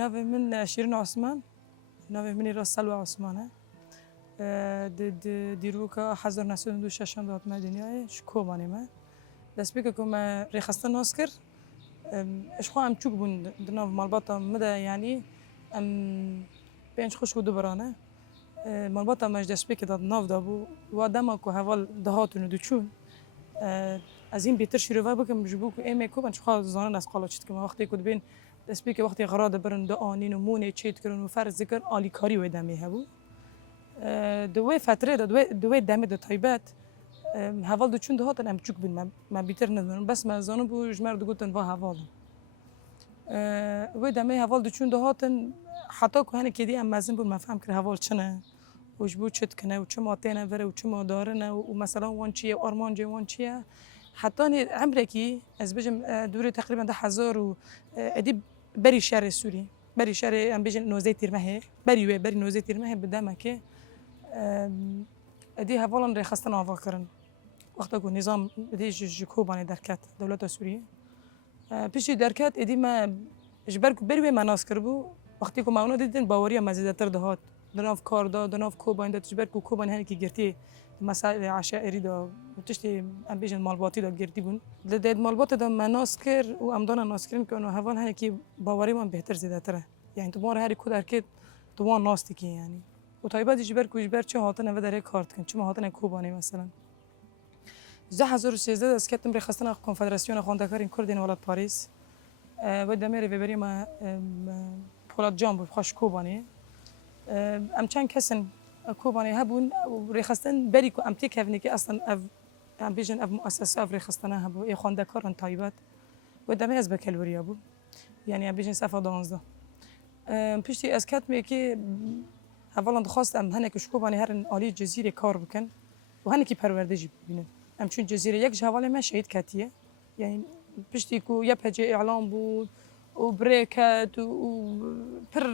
ناوی من شیرین عثمان، ناوی منی راست سلوى عثمانه. دیرو که 1996 داد من دنیای شکوبانی من. دست بیک که من ریخسته ناس کرد. اشخوا هم چوک بون دناو مالباتا مده یعنی پنج خوش کدو برانه. مالباتا مش دست بیک داد ناو دابو و آدم که حوال دهاتونو دوچون. از این بیشتر شروع بکم جبوک ایمی کوبن شخص زانن از قالچ که ما وقتی کد بین دست بیک وقتی غراده برن دو آنین و مونه چیت کردن و فرض ذکر عالی کاری و دمی هبو. دوی فتره دوی دمی دو تایبت حوال دوچون دهاتن ام چوک بین من بیشتر ندارم بس من زانم بو جمر دو گفتن و حوالم. وی دمی حوال دوچون دهاتن حتی که هنی کدی ام مزن بود مفهم کرد حوال چنه وش بود چت کنه و چه ماتینه وره و چه مادارنه و مثلا وان چیه آرمان جی وان چیه حتی عمره کی از بجم دوره تقریبا 10,000 و ادی بری شهر سوری بری شهر ام بجن نوزه تیرمه بری نوزه تیرمه بدم که ادی حوالن رخصتن آوا کردن وقتی که نظام ادی جکوبانی درکت دولت سوریه پیشی درکت ادی ما اجبار کو بری مناس کربو وقتی که معنا دیدن باوری مزیده تر دهات دناف کار دناف کوبان داد اجبار کو کوبان هنی کی گرتی مسائل عشائری دا تشتی ام بیشن مالباتی دا گرتی بون داد مالبات دا مناس کر و امدان ناس کرن که اونو حوال هنی کی باوری من بهتر زیاده تره یعنی تو مار هری کو درکت تو وان ناستی کی یعنی و طایبات اجبار کو اجبار چه هاتن و داره کارت کن چه هاتن کوبانی مثلا 2013 از کتم رخصتن کنفدراسیون خواندکارین کردین ولایت پاریس و دمیر وبری ما پولاد جام بود خوش کوبانی ام چند کسن کوبانی هبون و رخصتن بری کو ام تیک هفنی که اصلا ام بیشن اب مؤسسه اف رخصتن هبو ای خواندکارن طایبات و دمیر از بکلوریا بود یعنی ام بیشن صفحه 12 پیشتی از کتمی که اولا خواستم هنک شکوبانی هرن عالی جزیره کار بکن و هنکی پرورده‌ای ببینن ام چون جزیره یک جوال ما شهید کتیه یعنی پشتی کو یه پجه اعلام بود و بریکت و پر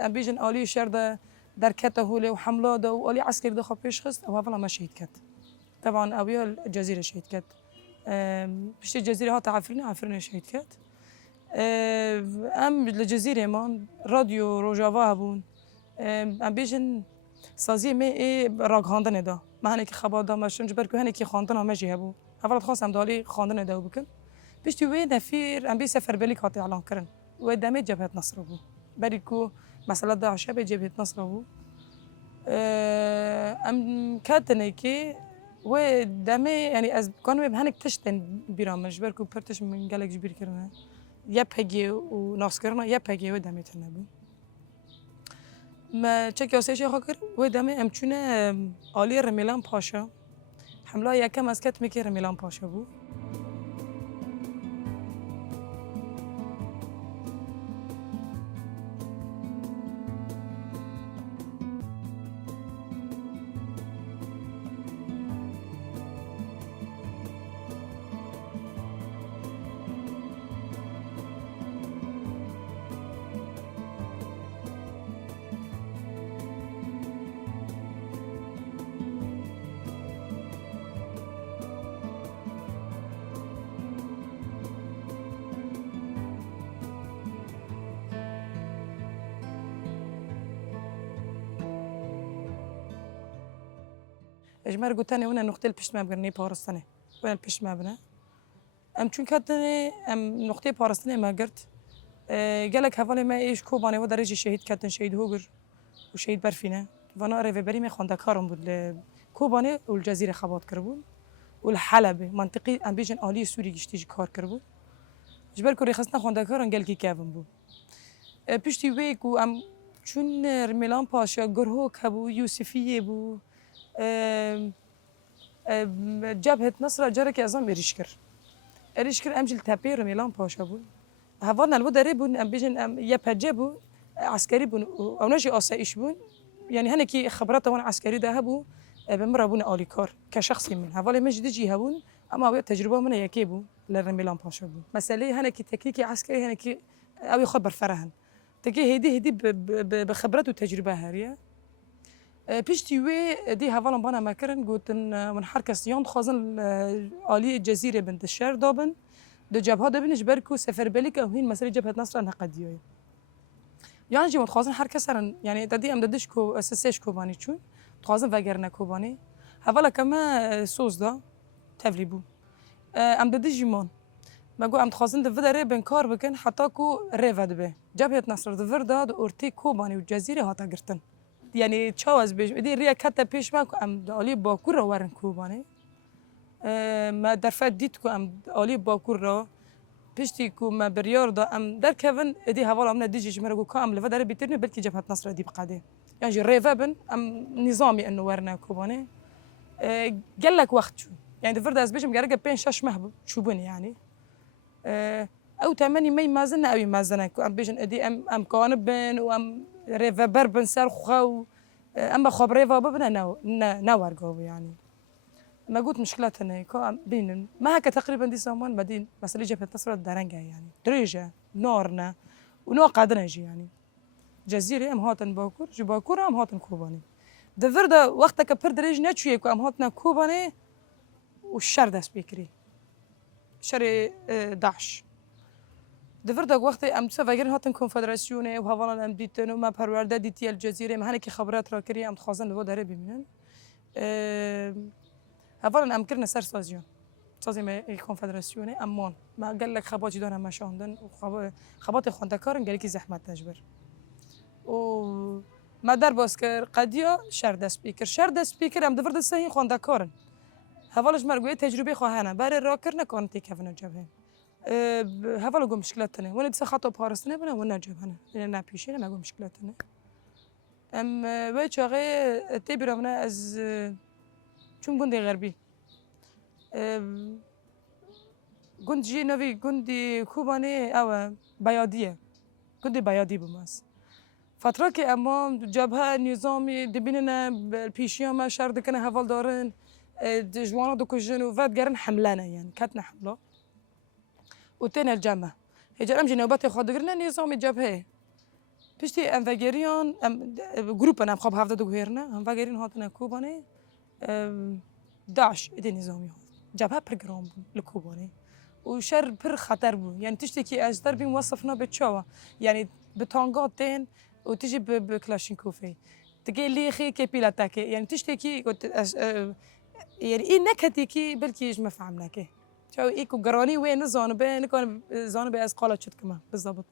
ام بیشن عالی شرده در کته هوله و حمله و عالی عسکر دخواه پیش خست و اولا ما شهید کت طبعا اویا الجزیره شهید کت پشتی جزیره ها عفرین شهید کت ام الجزیره من رادیو روجاوا هبون ام بیشن سازی می راگهاندن دا ما هنکی خبر دام شون جبر که هنکی خواندن آمجی هبو اولت خواستم دالی خواندن دا بکن بیشتر وی نفیر ام بی سفر بلی کاتی اعلان کردن و دمی جبهت نصر بو بری کو مثلا داعش به جبهت نصر بو ام کاتنه کی و دمی یعنی از کانو هنک تشتن بیرامج بر کو پرتش من گلک جبیر کردن یا پگی و ناس کردن یا پگی و دمی تنبو ما چه آسیشی خاکر و دمی امچونه عالی رمیلان پاشا حمله یکم از کت میکه رمیلان پاشا بو اجمر گوتنی اون نقطه پیش مبرنی پارستانه و پیش مبرنه ام چون کتنی ام نقطه پارستانه ماگرت گلک حوالی ما ایش کوبانه و درجه شهید کتن شهید هوگر و شهید برفینه و ناره و بری می خواندکارم بود کوبانه و الجزیره خبات کربون و الحلبه منطقی ام بیشن عالی سوری گشتیج کار کربون جبر کوری خستن خواندکارم گل کی کافم بود پیشتی ویک و ام چون رمیلان پاشا گرهو کبو یوسفیه بو جبهة نصر جرك أزام إريشكر أمجل تابير ميلان باشا بون هفضنا البو داري بون أم بيجن أم يبهجبو عسكري بون أو نجي آسائش بون يعني هنكي خبرات وانا عسكري ده هبو بمرة بون آليكار كشخصي من هفضل مجد جي هبون أما أبي تجربة من يكيبو للرميلان باشا بون مسألة هنكي تكنيكي عسكري هنكي أبي خبر فرهن تكي هدي بخبرات وتجربة هارية پیشتی وی دی حوالم بنا مکرن گوتن من هر کس یان خوازن عالی جزیره بند شهر دابن دو جبهه دابنش برکو سفر بلیک او هین مسئله جبهه نصر نقدیوی يعني جي متخازن هر کس هرن يعني دادی ام دادش کو اساسش کوبانی چون تخازن وگرنه کوبانی حوالا کما سوز دا تفلی بو ام دادی جیمان مگو ام تخازن دو داره بن کار بکن حتی کو ریود به جبهت نصر دو داد اورتی کوبانی و جزیره هاتا گرتن يعني تشاوز بيج دي ريا كتا بيش ماكو ام دالي باكور ورن كوباني ما درفت ديتكو ام دالي باكور را بيشتي كو ما بريار دا ام در كيفن دي هوالا من ديجي جمرغو كام لفا دار بيترني بلكي جبهة نصر دي بقادي يعني جي ريفابن ام نظامي انه ورنا كوباني قال لك وقت شو يعني دفرد از بيجم قرقه بين شاش محبوب شوبني يعني او تمني مي مازن او مازن كو ام بيجن ادي ام كانبن وام ريفا بربن سرخو اما خبري فابنا نو ورقو يعني ما قلت مشكلتنا كو بين ما هكا تقريبا دي سامان بعدين مسألة جبهة نصر الدرنجة يعني دريجة نورنا ونوع قادنا يجي يعني جزيرة ام هاتن باكور جو باكور ام هاتن كوباني دفردا وقتك بر دريج نتشوي كو ام هاتنا كوباني والشر دست بيكري شر داعش دفردا وقت ام تسافر هاتن كونفدراسيون وهوالا ام ديتن وما پرورده ديتي الجزيرة ما هنك خبرات را كري ام تخازن لو داره ببینن اولا ام کرنا سر سازیون سازی ما الكونفدراسيون امان ما قال لك خباجي دارن مشاندن خبات خواندکارن قال کی زحمت تجبر و ما در باز کر قدیا شر دست بیکر شر دست بیکر ام دفردا صحیح خواندکارن هوالش مرگوی تجربه خواهنه برای راکر نکن تیکفن جبهه هوالو گم مشکلاتنه ولی دست خطا پارستنه بنا و نجبهنه یعنی نپیشه نمگو مشکلاتنه ام وی چاقه تی برامنه از چون گندی غربی گند جی نوی گندی کوبانه او بیادیه گندی بیادی بماس فتره که اما جبهه نظامی دبینن پیشیام شر دکنه هوال دارن جوانا دو کجن و فات گرن حملانه يعني كاتنا حمله وتين الجامعة هجر أمجي نوبات خاد قرنا نظام الجبهة بشتي انفجريان جروب أنا بخاب هفته دو غيرنا انفجرين هاتنا كوباني داعش إدي نظامي هذا جبهة برجرام لكوباني وشر بر خطر بو يعني تشتكي أجدر بين وصفنا بتشوا يعني بتانقاتين وتجي بكلاشينكوفي تقول لي خي كبيلاتك يعني تشتكي يعني إيه نكتي كي بلكي يجمع فهمنا كي شو إيكو قراني وين الزانبة نكون زانبة از قالة شد كمان بالضبط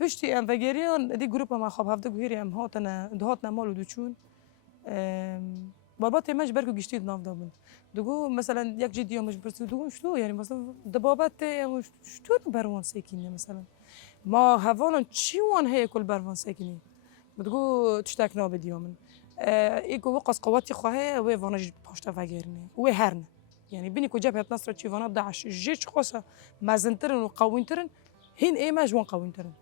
بشتي انفجريان دي جروب ما خاب هفته غيري ام هاتنا مالو دوچون بابات مش بركو گشتید ناف دابن دگو مثلا یک جدی مش برسو دگو شتو يعني مثلا دبابات شتو بروان ساكنه مثلا ما هوالن چیوان هي كل بروان ساكنه دگو تشتاك ناب ديومن ايكو وقص قواتي خواه و وانج پاشتا وگرنه و هرن يعني بيني كو جبهه نصر تشيفانا داعش جيش خوسه مازنترن وقوينترن هين اي ما جوان قوينترن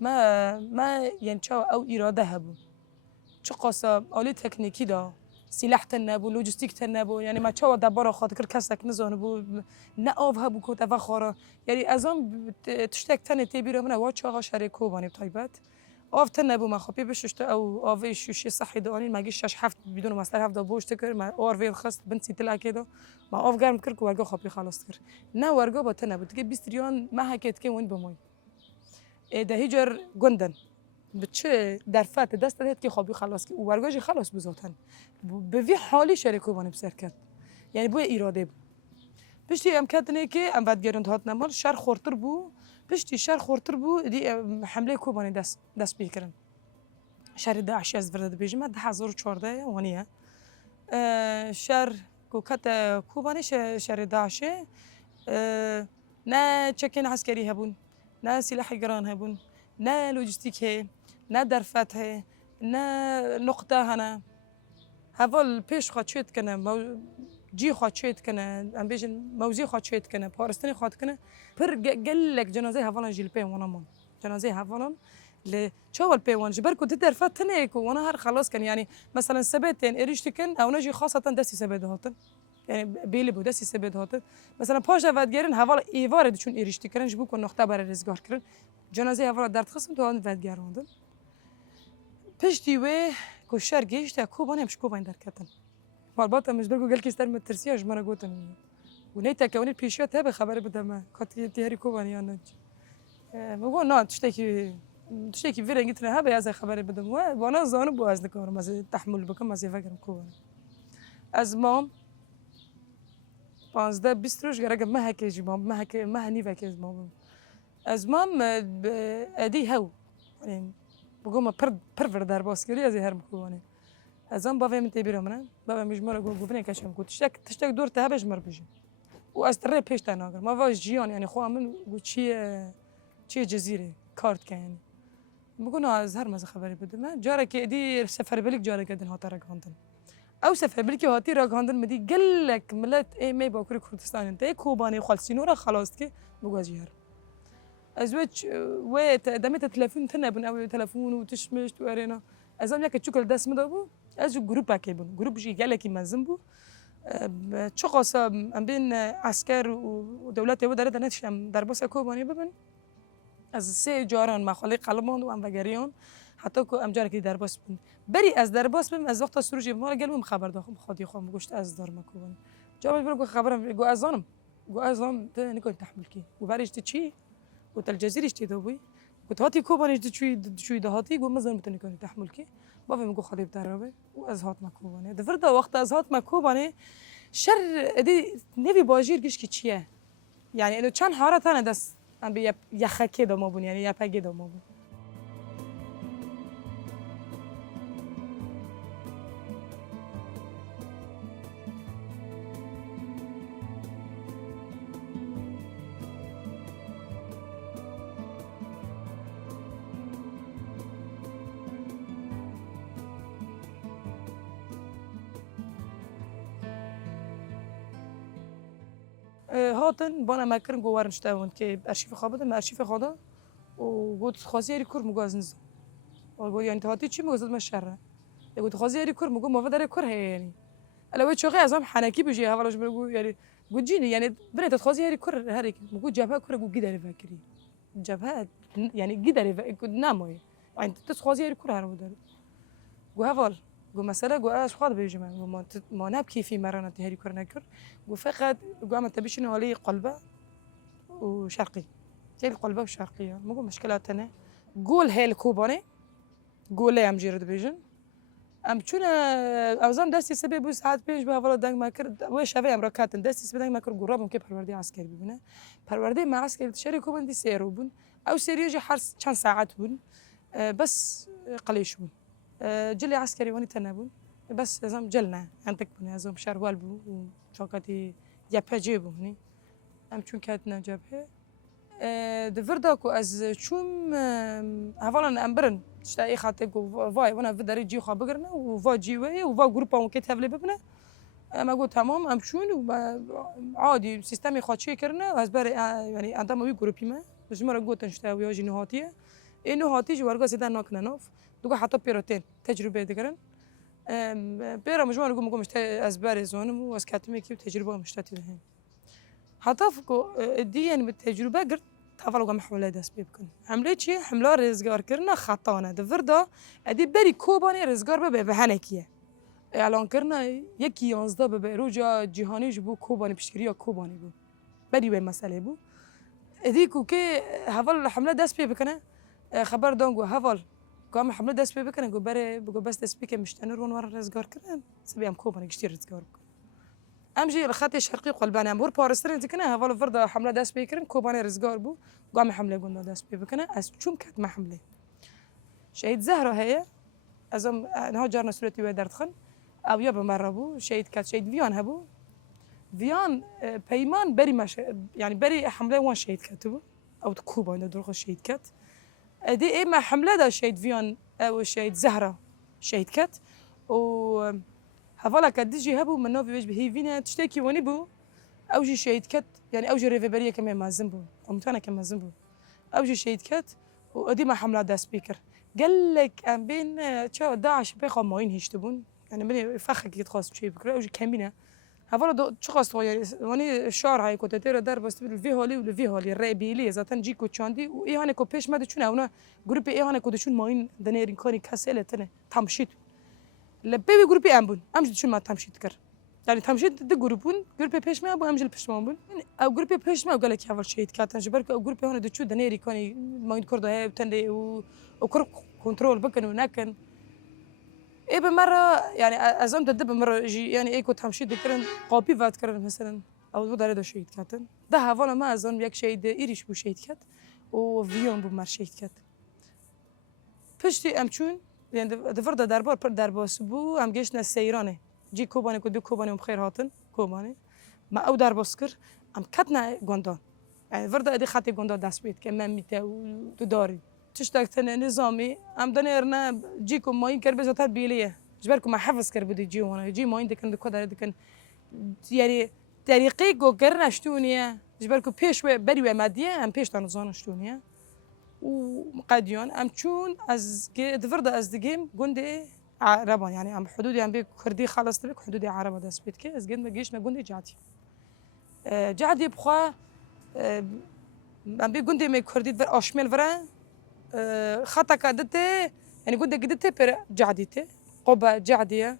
ما يعني شو او اراده هبو چه قاسا آلی تکنیکی دا سلاح تنبو لوجستیک تنبو يعني ما شو دبارا خاطر کسک نزانه بو نه آب هبو که دفع خارا يعني ازام تشتک تنه تبیره منه وا چاقا شریکو بانی بطایبت آب تنبو ما خبی بششت او آوی شوشی صحی دانی مگی شش هفت بدون مستر هفت دا بوشت کر ما آروی خست بنت سیتلا کدا ما آب گرم کر که ورگا خبی خلاص کر نه ورگا با تنبو دیگه 20 ریال ما حکیت که وين بموی ده هجر گندن بچه درفت دست دهد که خوابی خلاص که ورگاجی خلاص بزاتن به وی حالی شریکو بانی بسر کرد یعنی بوی اراده بود پشتی ام کدنه که ام ود گرند هات نمال شر خورتر بو پشتی شر خورتر بو دی حمله کوبانی دست بیکرن شر داعش از ورد بیجمه 2014 وانیه شر کو کت کوبانی شهر داعشه نه چکن عسکری هبون نه سلاح گران هبون نه لوجستیک هی نه درفت هی نه نقطه هنه هفال پیش خواهد شد کنه جی خواهد شد کنه ام بیشن موزی خواهد شد کنه پارستانی خواهد کنه پر گلک جنازه هفالان جیل پیوانمون جنازه هفالان ل شوال پیوان جبر كنت درفت تنيك وانا هر خلاص كان يعني مثلا سبتين اريشتكن او نجي خاصه دسي سبت هاتن يعني بيلي بو دسي سبت هاتن مثلا باش دفت گرن هوال ایوار چون اريشتكن جبو كن نقطه بر رزگار کرن جنازه هوال درد خصم تو ان ود گراندن پشتی و کوشر گشت کوبان همش کوبان درکتن والبات مش برگو گل کیستر مترسیاج مرا گوتن و نه تکونی پیشیات هبه خبر بدم کاتی تیاری کوبان یا نه بگو نه تشتكي في رنجتنا هبه از خبر بدم وانا زانو بو از نکارم از تحمل بکم از فکرم کوبان از مام 15 20 روز گرگ ما هکیج مام ما هنی وکیز مام از مام ادی هو يعني بقوم برفر دار باسكري از هرم کوبانی از ام بابا من تبيرو من بابا مجمره گو گفنه کشم گو تشتك دور تهبش مر بجي و از تره پیش تناگر ما واش جیان يعني خو من گو چی جزیره کارت کنی بقولنا از هر مز خبری بدم جاره که دی سفر بلیک جاره کردن هات راگاندن او سفر بلیک هاتی راگاندن مدی گلک ملت ای می باکوری کردستان انت کوبانی خالصینو را خلاص که بگوزیار از و دمت تلفون تنبن او تلفون و تشمشت و ارینا از ام یک چوکل دست مدا بو از گروپ کی بون گروپ جی گلکی مزم بو چه قاسم ام بین عسكر و دولت و داره نتشم در باس کوبانی ببن از سه جاران مخالق قلمان و اموگریان حتی که امجار کی درباس بند بری از درباس بم از وقت سروجی ما گلم خبر داخم خودی خام گشت از دار مکوبن جواب برو خبرم گو ازانم گو ازام ده نکن تحمل کی و برش چی و تل جزیره اشتی دوبی و هاتی کوبانش چوی ده هاتی گو مزن بتنی کنی تحمل کی بابا میگو خودی دربه و از هات مکوبنه دفردا وقت از هات مکوبنه شر دی نوی باجیر گش کی چیه یعنی انو چند حارت انا دست ام به یخکی دو مابون یعنی یپگی دو مابون هاتن بانا مکرن گو ورنشتاون که ارشیف خوابه ما ارشیف خدا و گفت خواستیاری کور مگاز نزد و گفت یعنی تهاتی چی مگاز ما شره گفت خواستیاری کور مگو ما داره کور هی یعنی الان چه ازم حنکی بجی حوالش بگو یعنی گفت جینی یعنی بنت خواستیاری کور هری مگو جبهه کور گو گیداری فکری جبهه یعنی گیداری گفت نمایی یعنی تو خواستیاری کور هر بود گو حوال گو مثلا گو اش خود بیجی من گو ما نب کیفی مرانه تهری کور نکر گو فقط گو ما تبیشن حالی قلبه و شرقي زي القلبة والشرقية مو مشكلاتنا قول هي الكوباني قول لي ام جيرد بيجن ام چون اوزام دستی سبب ساعت پیش به حوالا دنگ مکر و شوی امرکاتن دستی سبب دنگ مکر گرابم که پروردی عسکری ببینه پروردی مع عسکری تشاري کوبان دي سيرو بون او سيريجي حرس چند ساعت بون بس قليش بون جلي عسكري وني تنبون بس ازم جلنا عندك بون ازم شروال بو شوكاتي يابجي بوني ام چون كاتنا جبهه دفردا کو از چوم اولا امبرن شتای خاطر کو وای وانا بدري جي خو بگرنه و وا جيوي و وا جروب اون كتاب لي ببنه ما قلت تمام ام شون عادي سيستمي خاطشي كرنا از بر يعني انت ما جروبي ما مش مره قلت شتای ويا جنهاتيه انه هاتي جوارغا سيدا ناكنا نوف دوغا حتى بيروتين تجربه دگرن بيرا مجموعه نقول مش از بر زونم و از كاتمي كي تجربه مشتتي لهن حتى فكو دي يعني بالتجربه قرت تفرقوا مع حملة داس بيبكن عملت شيء حملة رزقار كرنا خطانا دفردا ادي بري كوباني رزقار بهنكيه اعلان كرنا يكي يانزدا بروجا جهاني جبو كوباني بشكريا كوباني بو بري به مساله بو ادي كوكي هفل حملة داس بيبكنا خبر دونغو هفل قام حملة داس بيبكنا جو بري بو بس داس بيك مشتنرون ور رزقار كرنا سبيام كوباني كشتي رزقار امجي الخط الشرقي قلباني امور بارسترين تكنا هفال فردا حمله داس بيكرن كوباني رزقار بو قام حمله قلنا داس بيكنا اس چون كات ما حمله شهيد زهره هي ازم انها جارنا سورتي ودردخن او يا بمره بو شهيد كات شهيد فيان هبو ویان پیمان بری یعنی بری حمله وان شهید کتبو او کوبا نه درخو شهید کت دی اما حمله دا شهید ویان او شهید زهرا شهید کت و هفالا کدیجی هبو من نوفي وجه هیوینه تشتکی ونی بو اوجي شهید کت یعنی اوجي ریفبریه کمی مازن بو امتحانه کمی مازن بو اوجي شهید کت و ادی ما حمله دا سپیکر قال لك ام بين شو داعش بيخو ماين هيشتبون يعني بني فخك يتخاص شيء بكره اوجي كامينه هفالا شو قصد يعني وني الشعر هاي كنت ترى دار بس الفي هولي والفي هولي الرأي لي زاتن جيكو تشاندي وايه هنا كو بيش ما دشون هنا جروبي ايه هنا كو دشون ماين دنيرين كوني كاسيله تنه تمشيت لبيبي جروبي امبون امش دشون ما تمشيت كر يعني تمشيت د جروبون جروبي بيش ما ابو امجل بيش ما بون او جروبي بيش ما قال لك هفال شيء كاتن جبرك او جروبي هنا دشون دنيري كوني ماين كردو هاي بتندي وكر كنترول بكن ونكن ايه بمره يعني ازم تدب مره جي يعني ايه كنت همشي دكرن قابي فات كرن مثلا او داره شهید كاتن ده هوالا ما ازم یک شهید ایریش بو شهید كات و ویون بو مر شهید كات پشتی امچون يعني دفرد دربار پر درباس بو ام گشنا سیرانه جی کوبانه کو دو کوبانه بخير هاتن کوبانه ما او درباس كر ام كاتنا گوندان يعني فرد ادي خاطي گوندان دست بيت كمان ميته و داري تشتاكتن نظامي ام دنيرنا جيكم ماين كرب زاتر بيليه جبركم ما حفظ كرب دي جي وانا جي ماين دكن دكودار دكن يعني طريقي جو كرنا شتونيه جبركم بيش بري ماديه ام بيش تنظان شتونيه ومقاديون ام تشون از دفرد از دجيم جندي عربان يعني ام حدودي ام بي كردي خلص تبك حدودي عربه داس بيت كي از جند ما جيش ما جندي جاتي جادي بخوا ام بي جندي ما كردي فر اشمل فرا خطا كادته يعني قد قدته بر جعديته قبة جعدية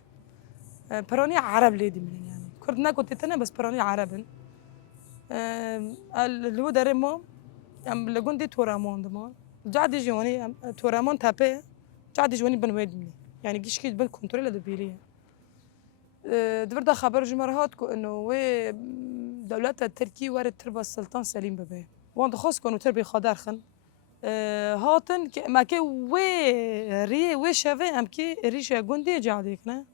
براني عرب ليدي من يعني كردنا كنت تنا بس براني عربن اللي هو دارمو ام لقندي تورامون دمو جعدي جواني تورامون تابه جعدي جواني بنويد مني يعني قيش كيد بن كنترول دبيليه دبردا خبر جمرهات كو انه و دولة التركي ورد تربى السلطان سليم بابا وان خاص كانوا تربي خضار خن هاتن ما كي وي شافي ام كي ريشه جندي جاديكنا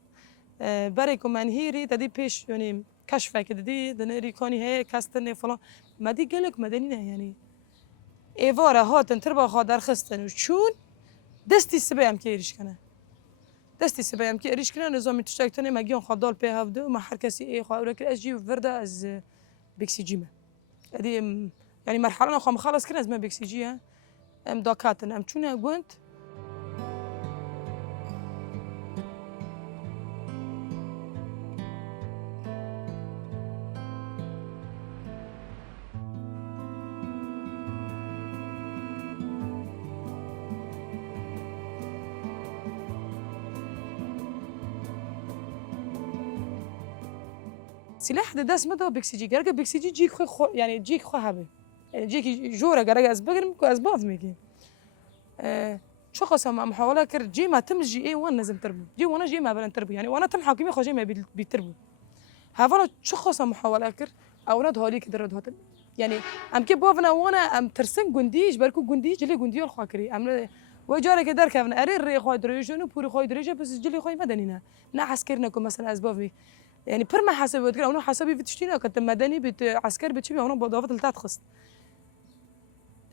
بريكو من هيري تدي بيش يعني كشفه كده دي دنيري كوني هي كاستن فلان ما دي قالك مدنينا يعني ايفارا هاتن تربا خادر خستن وشون دستي سبا ام كي ريش كنا دستي سبا ام كي ريش كنا نظام تشتاكتني ما جيون خدال بي هافدو ما حركسي اي خا ولكن اس جي فردا از بيكسي جيما هذه يعني مرحله انا خلص كنا زمان بيكسي جي ام داكاتن ام چونه گوند سلاح ده دست مده بيكسي جي قرقه بيكسي جي خو يعني جي خو هبه يعني جيكي جورا قرقه از بقرم كو از باف ميكي شو قسم محاولة كر جي ما تم جي اي وان لازم تربو جي وانا جي ما بلن تربو يعني وانا تم حاكمي خو جي ما بيتربو هافالا شو قسم محاولة كر اولاد هولي كدر هاتن يعني ام كي بوفنا وانا ام ترسن جنديج بركو جنديج جلي جنديول خاكري ام وجارك در كفنا اري ري خو دريجونو بوري خو دريجه بس جلي خو مدنينا نا عسكرنا مثلا اسبابي يعني برما حسب وتقول انا حسبي في تشتينا كنت مدني بت عسكر بتشبي انا بضافه لتات خست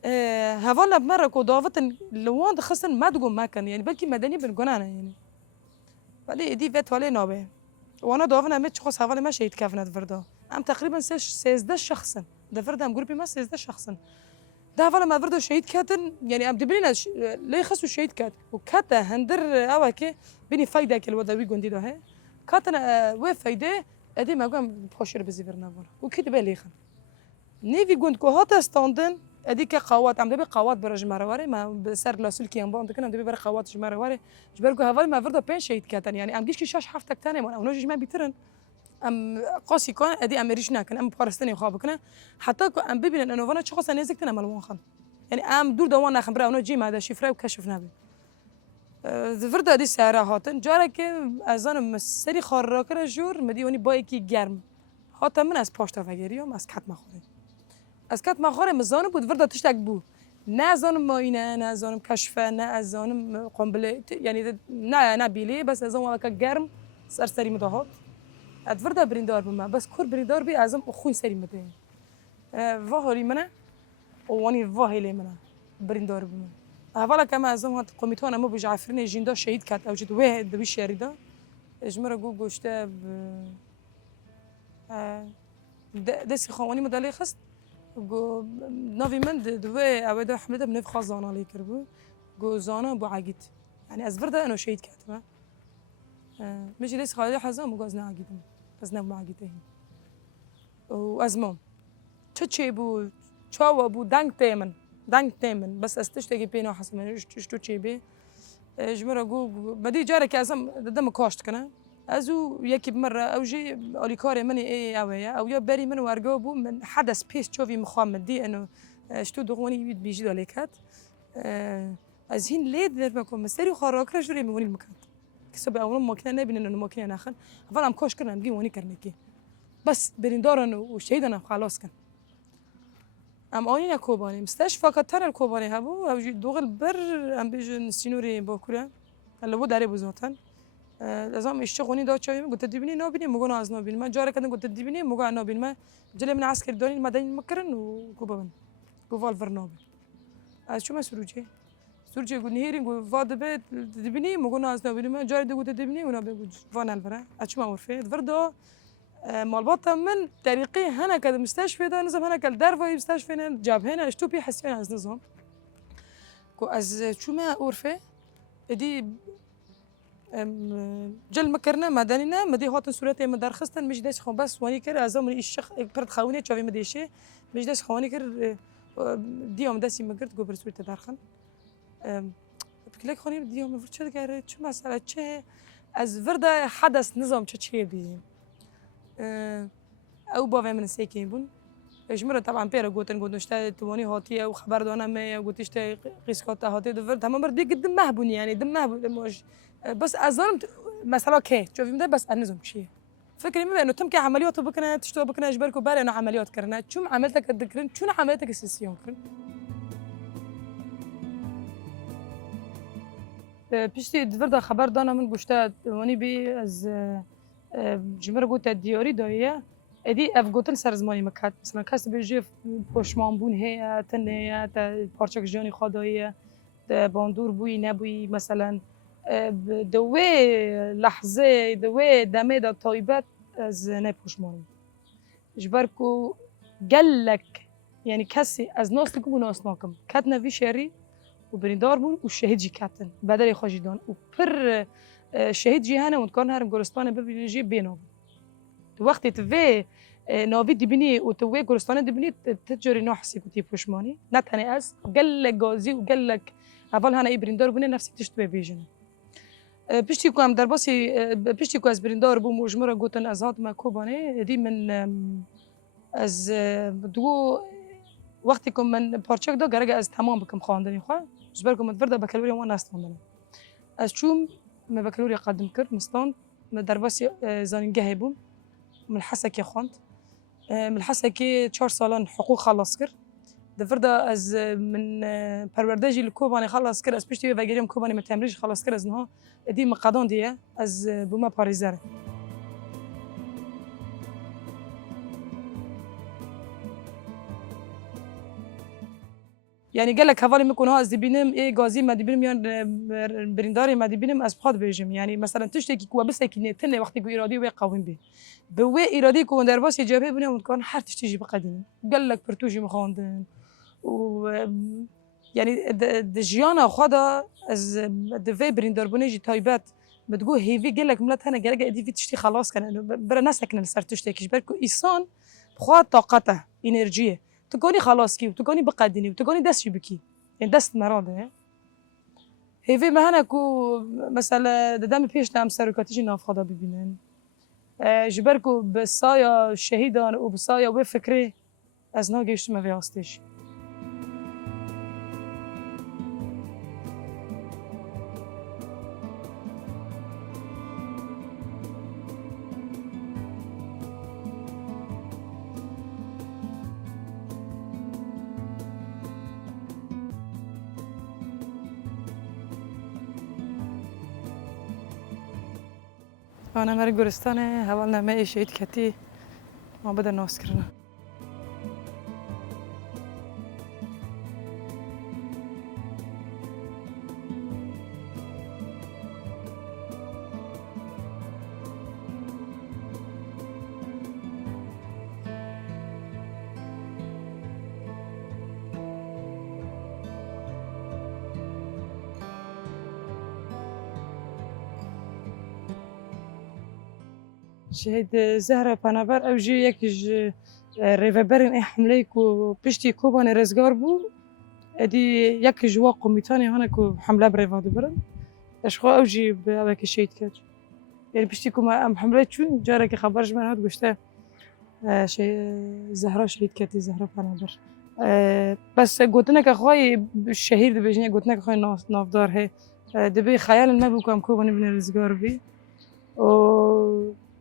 هافانا بمره كو ضافه لوان خستن ما تقول ما كان يعني بلكي مدني بالجنانه يعني ولی دی وقت ولی نابه وانا ضافنا مت خص هافانا ما شيء كافنا فردا ام تقريبا 16 شخصا ده فردا ام جروبي ما 16 شخصا ده هافانا ما فردا شهيد كاتن يعني ام دبلينا ليه خصو شهيد كات وكاتا هندر اوكي بني فايده كل وضوي جندي ده هي كاتنا وفايده ادي ما قام بحشر بزيفرنا فور وكده باليخن نيفي جوند كو هاتا ستاندن اديك قوات عم دبي قوات برج مرواري ما بسر لاسل كيان بون كنا دبي بر قوات جمرواري جبركو هافال ما فردا بين شيت كاتن يعني ام جيش شاش حفتك ثاني او نوجي ما بيترن ام قاسي كان ادي امريشنا كان ام بارستني خابكنا حتى ام بيبين انه فانا شخص نزكتنا مالوان خن يعني ام دور دوان خبره انه جي ما هذا شفره وكشفنا به فردا دي سعره هاتن جارك ازان مسري خراكره جور مديوني بايكي گرم هاتن من از پاشتا وگریام از کت مخوره از کت مخوره مزانم بود فردا تشتک بو نه زانم ماینه نه زانم کشفه نه زانم قنبله يعني نه بیلی بس از اون وقت گرم سرسری مدهات ادفردا بريندار بما بس كور بريندار بي ازم خوين سري مده فهوري منا واني فاهلي منا بريندار بما هفالا كما ازم هات قوميتون اما بجعفرني جيندا شهيد كات او جد واحد دبي شاريدا اجمرا جو گوشته دسي خواني مدالي خست جو نافي من دوي اودا حملته بنف خزانه لي كربو جو زانا بو عقيد يعني ازفردا انه شهيد كاتبه مش ليس خالي حزام وغازنا عقيدهم غازنا ما عقيدهم وازمام تشي بو تشاو بو دانك تيمن بس استشتكي بينو حسن شتو تشي بي جمرا جو بدي جارك ازم دم كاشت كنا ازو يكي بمره او جي اوليكاري مني اي اويا او يا بري من ورقو بو من حدث بيس تشوفي مخامد دي انه شتو دغوني بيجي دوليكات از هين ليد نرمكم مستري خراكره جوري موني المكان كسب اول ما كنا نبي انه ما كنا ناخن فانا مكوش كنا نجي وني كرنكي بس بريندارن وشهيدنا خلاص كان ام انينا كوباني مستشفى كتر الكوباني هبو او دوغل بر ام بيجن سينوري بوكولا هلا بو داري بوزاتن لازم اشتغوني دا چاوي قلت تبيني نو بيني مغون از نو بين ما جاره كان قلت تبيني مغون نو بين ما جلي من عسكر دوني مدني مكرن وكوبان كوفال فرنوب از شو ما سورجي قلت نهيرين قلت فاد بيت تبيني مغون از نو بين ما جاره دو قلت تبيني ونا بقول فان الفرا از شو ما ورفي فردا مالبطة من طريقي هنا كذا مستشفى ده نظام هنا كالدرفة مستشفى هنا جاب هنا اشتو بي حسين از نظام كو از شو ما أورفه دي جل مكرنا مدنينا مدي هاتن صورتي مدار خستن مش داش خو بس واني كر ازم الشخ برد خواني تشوفي مديشي مش داش خواني كر ديوم داسي مقرت جو برسولت دارخن بكلك خوني ديوم فرشت قال شو مسألة چه از فردا حدث نظام چه بي او باوی من سیکین بون اجمرا طبعا پیرا گوتن اشتا توانی هاتیه و خبر دانا می گوت اشتا قیسکات هاتیه دو فرد همه بردی قد مهبونی يعني دم مهبون بس ازارم مثلا كي شوفي مده بس النظام شيء فكري ما انه تم كي عمليات بكنا تشتو بكنا اجبركم بالي انه عمليات كرنا شو عملتك الذكرن شو عملتك السيسيون كرن بيشتي دفردا خبر دانا من گوشتا توانی بی از جمره قلت الديوري دايه ادي اف قلت سر زماني مكات مثلا كاس بيجي پشمان بون هي تن هي تا پارچك جاني خدايه باندور بوي نبوي مثلا دوي لحظه دوي دمه دا طيبات از نه پشمان جبركو قالك يعني كسي از ناس تكو ناس ناكم كاتنا في شري وبريدار بون والشهيد جي كاتن بدل خاجدان وبر شهيد جهانا وكان هرم قرستان بيجي بينهم وقت تفي نافي دبني وتوي قرستان دبني تجري نحسي كتي بوشماني نتاني از قال لك غازي وقال لك اول هنا بريندار بني نفسي تشتبه بيجن بيشتي كو ام درباسي بيشتي كو از بريندار بو مجمره قوتن ازات ما كوباني دي من از دو وقتكم من بارچك دا گرگ از تمام بكم خواندني خو جبركم متفرده بكالوريا وانا استوندنا از چوم ما بكالوريا قدم كر مستان ما درباسي زانينجه بوم من الحسكي خوند من الحسكي 4 سالان حقوق خلص كر دفردا از من پروردجي الكوباني خلص كر از بيشتي وگريم كوباني من تمريج خلص كر از نها دي مقادون دي از بوما باريزار يعني قال لك هفالي ممكن هاز دبينم ايه غازي ما دبينم يعني برينداري ما دبينم از بخاد بيجم يعني مثلا تشتكي كوا بس كي تنه وقت كو ارادي وقاوم به بوي ارادي كو درباس جابه بنه وكان حر تشتجي بقدين قال لك برتوجي مخاندن و يعني دجيانا خدا از دفي بريندار بنيجي تايبات بتقول هيفي قال لك ملات هنا قال دي في تشتي خلاص كان برا ناسك نسر تشتكيش بركو انسان بخوا طاقته انرجيه تكوني خلاص كي وتكوني بقدني وتكوني دست بكي يعني دست مرض هيفي ما هنا كو مثلا دام بيش نام سركاتيجي ناف خدا ببينن جبركو بصايا الشهيدان وبصايا وفكري از ناگشت ما ویاستش أنا مر گورستانه حوالنا ما شهید کتی ما بدن ناس کرنا. شهید زهرا پنابر اوجی یکیش ریوبرین حمله کو پشتی کوبان رزگار بو ادی یکیش وا قومیتانی هنه کو حمله بریوادو برن اشخو اوجی به اوکی شهید کرد یعنی پشتی کو ام حمله چون جاره که خبرش من هات گشته زهرا شهید کردی زهرا پنابر بس گوتنه که خوای شهید بجنه گوتنه که خوای نافدار هی دبی خیال ما بکم کوبانی بن رزگار بی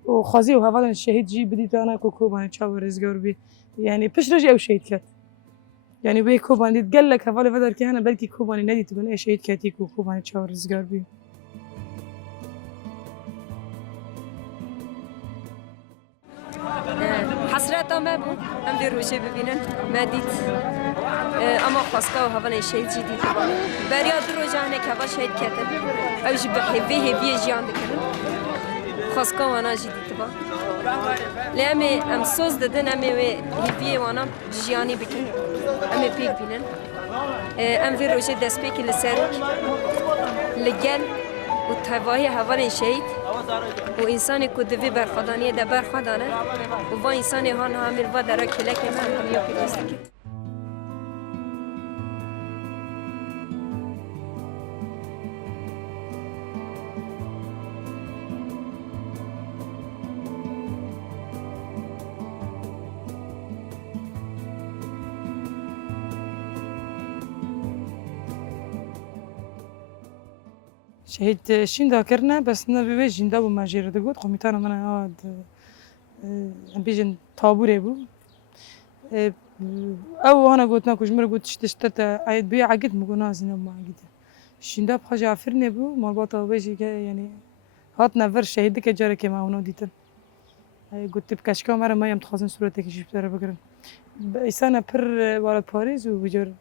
و خازی و حوالن شهید جی بدی تانا کو کوبانی چاو رزگار بی یعنی پیش رجع او شهید کرد یعنی به کوبانی دید قال لك حوالی بدر که هنه بلکی کوبانی ندید بن شهید کردی کو کوبانی چاو رزگار بی حسرت ما بود هم دی روشه ببینن مدید اما خواستگاه و حوالن شهید جی دید بریا دو روزه هنه که حوال شهید کردن اوش به هیوی جیان دکرن خواستگاه وانا جی دید با لیمه ام سوز دادن امه هیوی وانا جیانی بکن امه پیک بینن ام وی روشه دست پیک لسرک لگل و تواهی حوالن شهید و انسانی که دوی برخوادانیه ده برخوادانه و با انسانی هان حامل و در کلک من همیا پیوسته کرد. شهید شیندا کرنه بس نه به جندا بو ماجر ده گود قومیتان من هاد ام بیجن تابوره بو او انا قلت ناكوش مره قلت اشتت عيد بيع عقد مقولنا زين ما عقد شندا بحاجة عفرني بو مربوطة بيجي يعني هات نفر شهيد كجارة كما هو ديتن قلت بكشكا مرة ما يم تخازن صورتك كيش بتعرف بقرن إنسان بر ورا باريس وبجر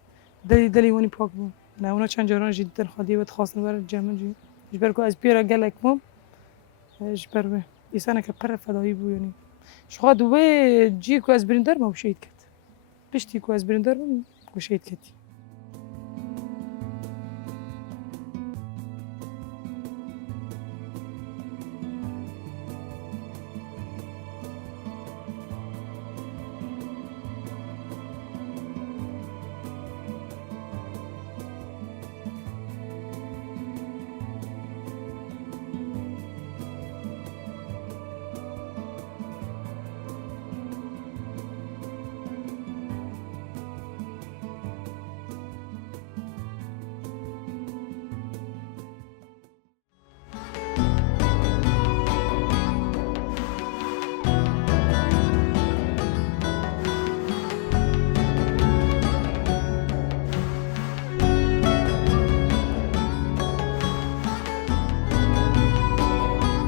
دلي وني باك بو أنا هنا كان جران جدا خدي وتخاصن ورا الجامن جي جبركو أسبيرا قالك مم جبر إنسان كبر فداي بو يعني شخاد وي جي كو أسبرندر ما وشيت كت بشتي كو أسبرندر وشيت كتي